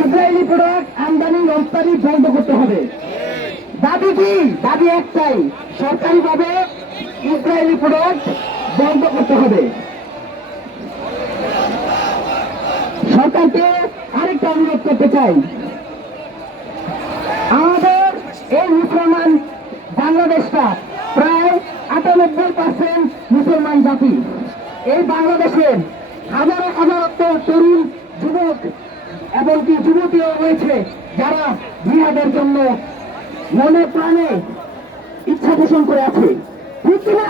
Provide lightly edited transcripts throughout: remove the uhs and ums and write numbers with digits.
Israeli product আমদানি রপ্তানি বন্ধ করতে হবে। দাবি কি? দাবি একটাই, সরকারিভাবে ইসরায়েলি প্রোডাক্ট বন্ধ করতে হবে। সরকারকে আরেকটা অনুরোধ করতে চাই, আমাদের এই মুসলমান বাংলাদেশটা প্রায় 98% মুসলমান জাতি। এই বাংলাদেশের হাজারো হাজারো তরুণ যুবক এমনকি যুবতীও রয়েছে যারা জিহাদের জন্য মনে প্রাণে ইচ্ছা পোষণ করে আছে, ঠিক কিনা?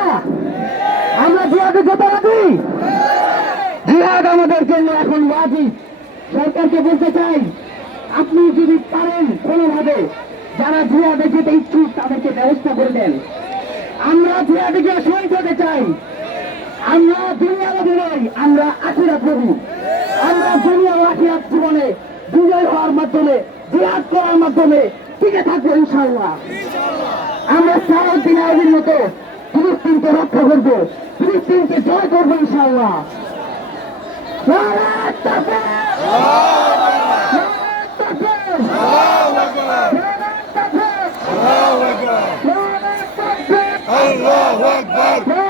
আমরা জিহাদে যেতে রাজি। জিহাদ আমাদের জন্য এখন ওয়াজিব। সরকারকে বলতে চাই, আপনি যদি পারেন কোনোভাবে যারা জিহাদে যেতে ইচ্ছুক তাদেরকে ব্যবস্থা করে দেন। আমরা জিহাদে গিয়ে শহীদ হতে চাই। আমরা দুনিয়াবাদী নই, আমরা আখিরাত প্রভু। আমরা দুনিয়া ও আখিরাত জীবনে বিজয় হওয়ার মাধ্যমে, জিহাদ করার মাধ্যমে টিকে থাকবো ইনশাআল্লাহ। আমরা সালাউদ্দিন আইয়ুবীর মতো ফিলিস্তিনকে রক্ষা করবো, ফিলিস্তিনকে জয় করবো ইনশাআল্লাহ। নারায়ে তাকবীর! নারায়ে তাকবীর! নারায়ে তাকবীর! Allahu Akbar! নারায়ে তাকবীর! Allahu Akbar!